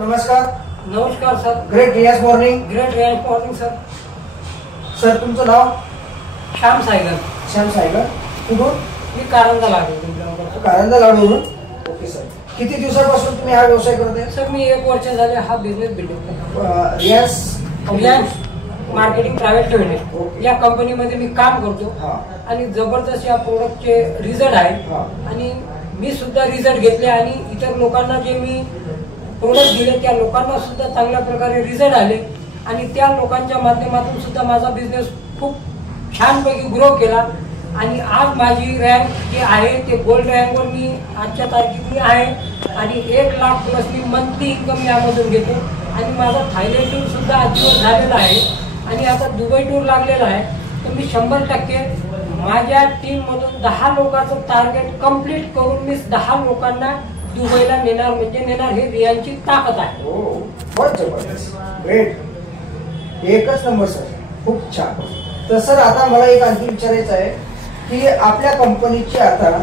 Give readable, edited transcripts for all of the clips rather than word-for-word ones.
नमस्कार. नमस्कार sir. Great रियाज मॉर्निंग. ग्रेट रियाज मॉर्निंग सर. सर तुमचं नाव? श्याम सायगर. श्याम सायगर. कुठून? मी कारंजा लाडू. कारंजा लाडूवरून. Okay sir. किती दिवसापासून तुम्ही हा व्यवसाय करताय? सर मी 1 वर्ष झाले हा बिझनेस बिल्डिंग करतो. रियाज मार्केटिंग प्रायव्हेट लिमिटेड या कंपनीमध्ये मी काम करतो आणि जबरदस्त या प्रोडक्टचे रिझल्ट आहे आणि मी सुद्धा रिझल्ट घेतले आणि इतर लोकांना जे मी प्रोडक्ट दिले त्या लोकांना सुद्धा चांगल्या प्रकारे रिझल्ट आले आणि त्या लोकांच्या माध्यमातून सुद्धा माझा बिझनेस खूप छानपैकी ग्रो केला आणि आज माझी रँक जी आहे ते गोल्ड रँकवर मी आजच्या तारखेत मी आहे आणि 1 लाख प्लस मी मंथली इन्कम यामधून घेतो आणि माझा थायलंड टूर सुद्धा आजवर झालेला आहे आणि आता दुबई टूर लागलेला आहे. तर मी 100% माझ्या टीममधून 10 लोकांचं टार्गेट कंप्लीट करून मी 10 लोकांना दुबईला नेणार म्हणजे नेणार. हे रियांची ताकद आहे. बहुत जबरदस्त. ग्रेट. एकच नंबर सर. खूप छान. तर सर आता मला एक आणखी विचारायचं आहे की आपल्या कंपनीची आता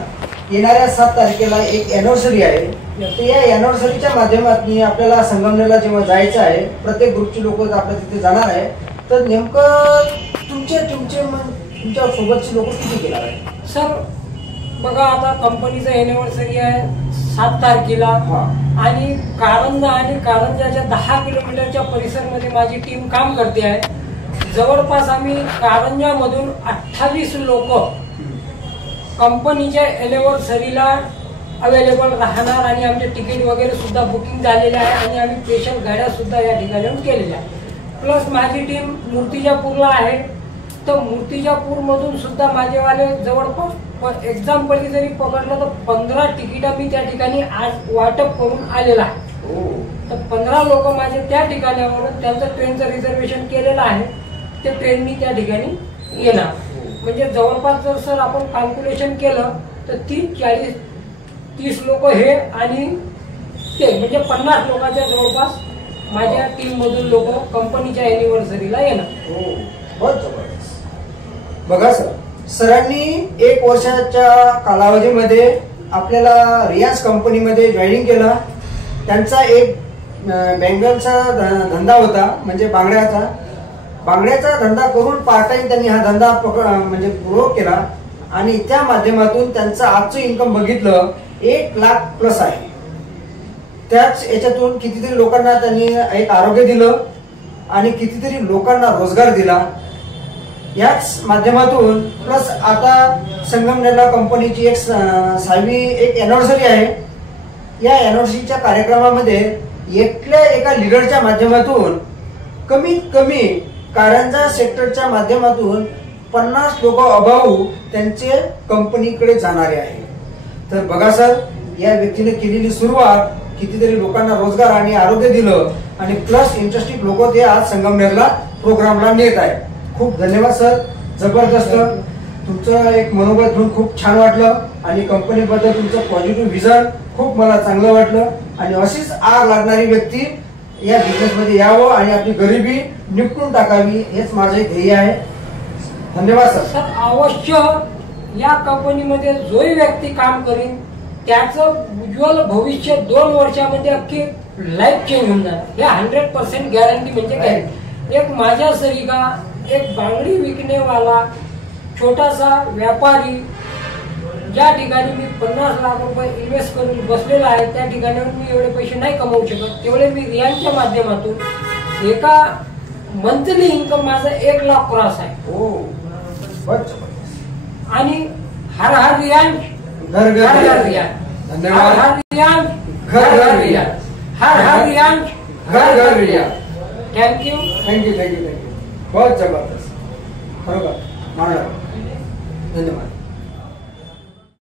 येणाऱ्या 7 तारखेला एक एनिव्हर्सरी आहे. तर या एनिव्हर्सरीच्या माध्यमातून आपल्याला संगमनेरला जेव्हा जायचं आहे प्रत्येक ग्रुपची लोक आपल्या तिथे जाणार आहे तर नेमकं तुमच्या सोबतची लोक किती येणार आहे? सर बघा आता कंपनीचं एनिव्हर्सरी आहे 7 तारखेला आणि कारंजाच्या 10 किलोमीटरच्या परिसरमध्ये माझी टीम काम करते आहे. जवळपास आम्ही कारंजामधून 28 लोक कंपनीच्या एनिव्हर्सरीला अवेलेबल राहणार आणि आमचे तिकीट वगैरे सुद्धा बुकिंग झालेले आहे आणि आम्ही स्पेशल गाड्या सुद्धा या ठिकाणी केलेल्या आहेत. प्लस माझी टीम मूर्तिजापूरला आहे. तर मूर्तिजापूरमधून सुद्धा माझेवाले जवळपास एक्झाम्पल जरी पकडलं तर 15 तिकीट मी त्या ठिकाणी आज वाटप करून आलेला आहे. तर 15 लोक माझे त्या ठिकाणावरून त्यांचं ट्रेनचं रिझर्वेशन केलेलं आहे. ते ट्रेननी त्या ठिकाणी येणार म्हणजे जवळपास जर सर आपण कॅल्क्युलेशन केलं तर 30 लोक हे आणि ते म्हणजे 50 लोकांच्या जवळपास माझ्या टीम मधून लोक कंपनीच्या एनिव्हर्सरीला येणार. बघा सर, सरांनी 1 वर्षाच्या कालावधीमध्ये आपल्याला रियाज कंपनीमध्ये जॉईनिंग केलं. त्यांचा एक बँगलचा धंदा होता म्हणजे बांगड्याचा धंदा करून पार्ट टाइम त्यांनी हा धंदा म्हणजे ग्रो केला आणि त्या माध्यमातून त्यांचं आजचं इन्कम बघितलं 1 लाख प्लस आहे. त्याच याच्यातून कितीतरी लोकांना त्यांनी एक आरोग्य दिलं आणि कितीतरी लोकांना रोजगार दिला. याच माध्यमातून प्लस आता संगमनेरला कंपनीची एक 6वी एनिव्हर्सरी आहे. या एनिव्हर्सरीच्या कार्यक्रमामध्ये एका लीडरच्या माध्यमातून कमीत कमी कारंजा सेक्टरच्या माध्यमातून 50 लोक अभाऊ त्यांचे कंपनीकडे जाणारे आहे. तर बघा सर, या व्यक्तीने केलेली सुरुवात कितीतरी लोकांना रोजगार आणि आरोग्य दिलं आणि प्लस इंटरेस्टेड लोक ते आज संगमनेरला प्रोग्रामला नेत आहे. खूप धन्यवाद सर. जबरदस्त. तुमचं एक मनोबल घेऊन खूप छान वाटलं आणि कंपनीबद्दल तुमचं पॉझिटिव्ह विजन खूप मला चांगलं वाटलं आणि अशीच आग लागणारी व्यक्ती या बिझनेसमध्ये यावं आणि आपली गरिबी निपटून टाकावी हेच माझे ध्येय आहे. धन्यवाद सर. सर अवश्य या कंपनीमध्ये जोही व्यक्ती काम करीन त्याचं उज्ज्वल भविष्य 2 वर्षामध्ये अख्खी लाईफ चेंज होऊन जाणार. हे 100% गॅरंटी म्हणजे काय. एक माझ्या सरीगा एक बांगडी विकणेवाला छोटासा व्यापारी ज्या ठिकाणी मी 50 लाख रुपये इन्व्हेस्ट करून बसलेला आहे त्या ठिकाणी मी एवढे पैसे नाही कमवू शकत. तेवढे मी रियांच्या माध्यमातून एका मंथली इन्कम माझं 1 लाख क्रॉस आहे. आणि हर हर रियाज घर घर रियाज. धन्यवाद. हर रियाज घर घर रियाज. हर हर रियाज घर घर रियाज. थँक्यू. बहुत जबरदस्त. खरोखर मानलं. धन्यवाद.